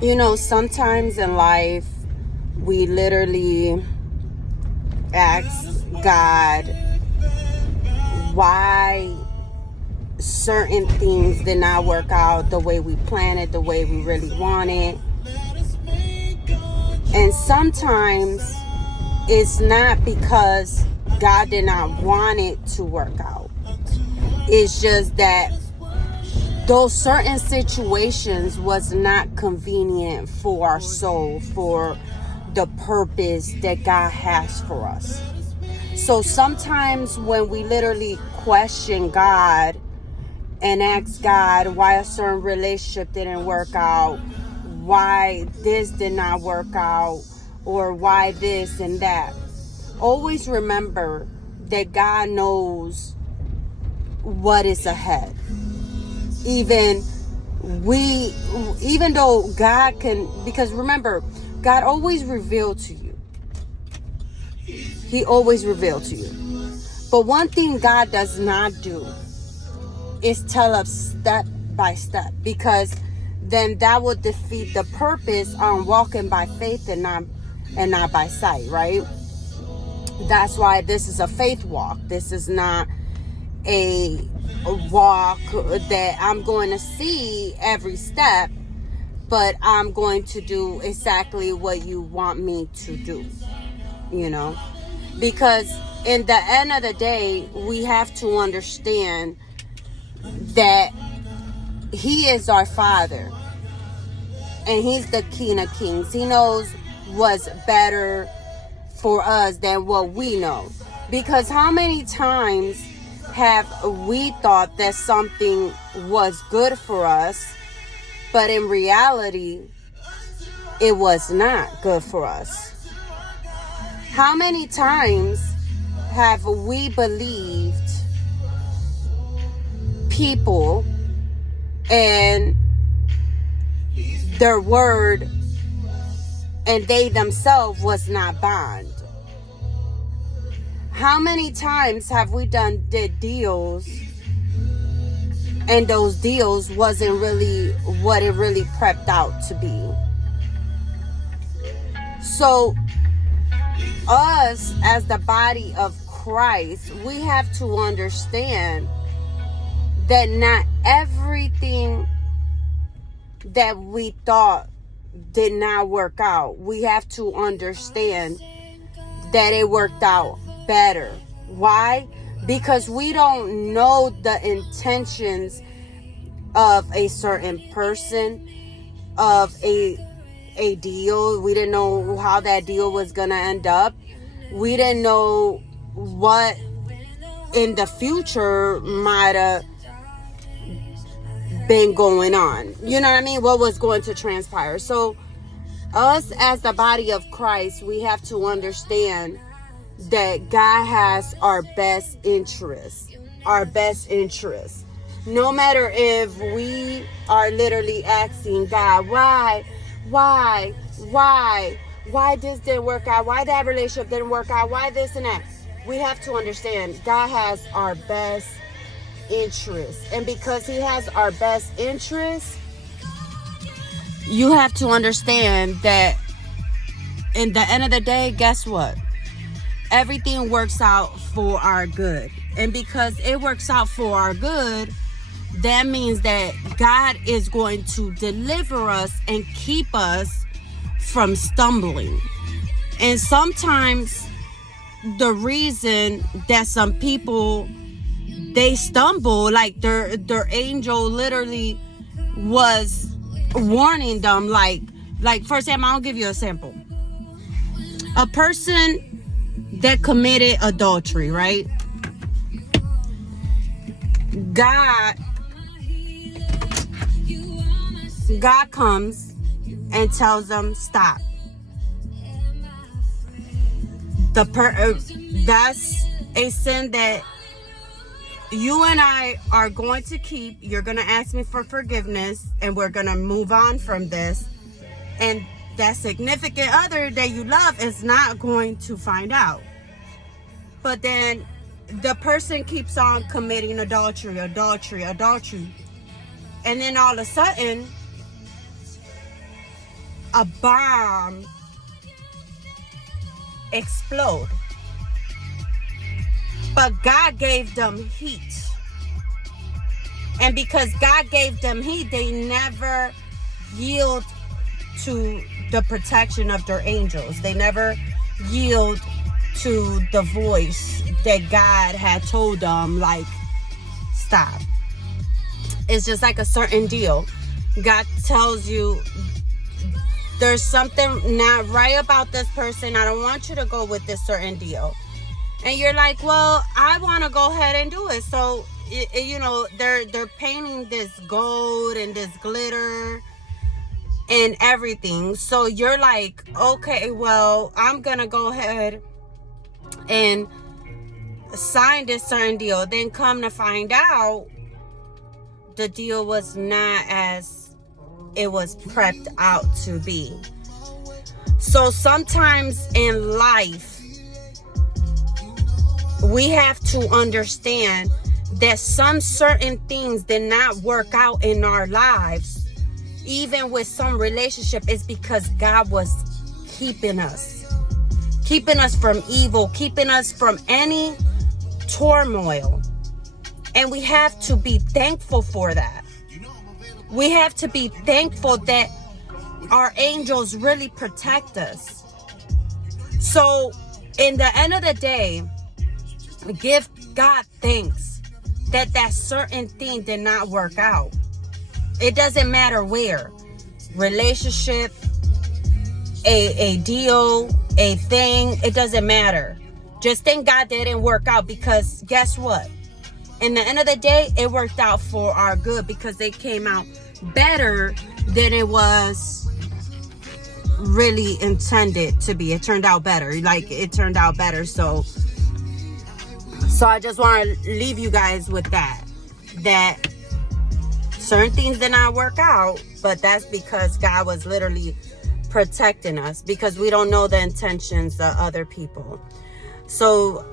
You know, sometimes in life, we literally ask God why certain things did not work out the way we planned it, the way we really wanted. And sometimes it's not because God did not want it to work out. It's just that those certain situations was not convenient for our soul, for the purpose that God has for us. So sometimes when we literally question God and ask God why a certain relationship didn't work out, why this did not work out, or why this and that, always remember that God knows what is ahead. Even though God can, because remember, God always revealed to you. He always revealed to you. But one thing God does not do is tell us step by step, because then that would defeat the purpose on walking by faith and not by sight, right? That's why this is a faith walk. This is not a walk that I'm going to see every step, but I'm going to do exactly what you want me to do, you know? Because in the end of the day, we have to understand that He is our Father, and He's the King of Kings. He knows what's better for us than what we know. Because how many times have we thought that something was good for us, but in reality, it was not good for us? How many times have we believed people and their word, and they themselves was not bond? How many times have we did deals, and those deals wasn't really what it really prepped out to be? So us as the body of Christ, we have to understand that not everything that we thought did not work out. We have to understand that it worked out better. Why? Because we don't know the intentions of a certain person, of a deal. We didn't know how that deal was gonna end up. We didn't know what in the future might have been going on. You know what I mean? What was going to transpire. So us as the body of Christ, we have to understand that God has our best interest. Our best interest. No matter if we are literally asking God, why this didn't work out, why that relationship didn't work out, why this and that. We have to understand God has our best interest. And because He has our best interest, you have to understand that in the end of the day, guess what? Everything works out for our good. And because it works out for our good, that means that God is going to deliver us and keep us from stumbling. And sometimes the reason that some people, they stumble, like their angel literally was warning them, like for example, I'll give you a sample. A person that committed adultery, right? God comes and tells them stop. That's a sin that you and I are going to keep. You're going to ask me for forgiveness, and we're going to move on from this. And that significant other that you love is not going to find out. But then the person keeps on committing adultery. And then all of a sudden, a bomb explode. But God gave them heat. And because God gave them heat, they never yield to the protection of their angels. They never yield to the voice that God had told them, like, stop. It's just like a certain deal. God tells you, there's something not right about this person. I don't want you to go with this certain deal. And you're like, well, I want to go ahead and do it. So, you know, they're painting this gold and this glitter and everything. So you're like, okay, well, I'm going to go ahead and sign this certain deal. Then come to find out, the deal was not as it was prepped out to be. So sometimes in life, we have to understand that some certain things did not work out in our lives, even with some relationship, is because God was keeping us from evil, keeping us from any turmoil. And we have to be thankful for that. We have to be thankful that our angels really protect us. So in the end of the day, give God thanks that certain thing did not work out. It doesn't matter where. Relationship, a deal, a thing, it doesn't matter. Just thank God that it didn't work out, because guess what? In the end of the day, it worked out for our good, because they came out better than it was really intended to be. It turned out better. Like, it turned out better. So I just want to leave you guys with that certain things did not work out, but that's because God was literally protecting us, because we don't know the intentions of other people. So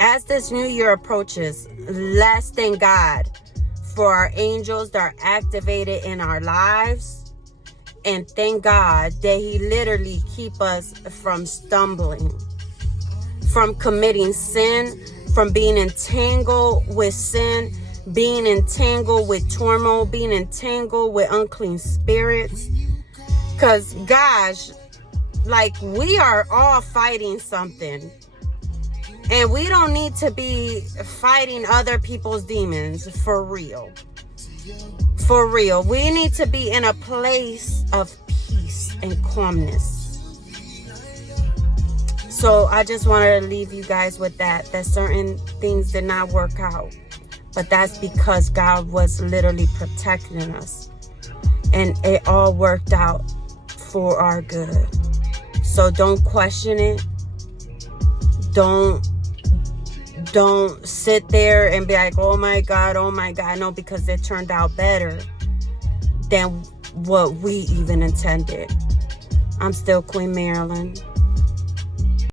as this new year approaches, let's thank God for our angels that are activated in our lives, and thank God that He literally keep us from stumbling, from committing sin, from being entangled with sin, being entangled with turmoil, being entangled with unclean spirits. Because, gosh, like, we are all fighting something. And we don't need to be fighting other people's demons, for real. For real. We need to be in a place of peace and calmness. So I just wanted to leave you guys with that certain things did not work out. But that's because God was literally protecting us. And it all worked out for our good. So don't question it. Don't sit there and be like, oh my God. No, because it turned out better than what we even intended. I'm still Queen Marilyn.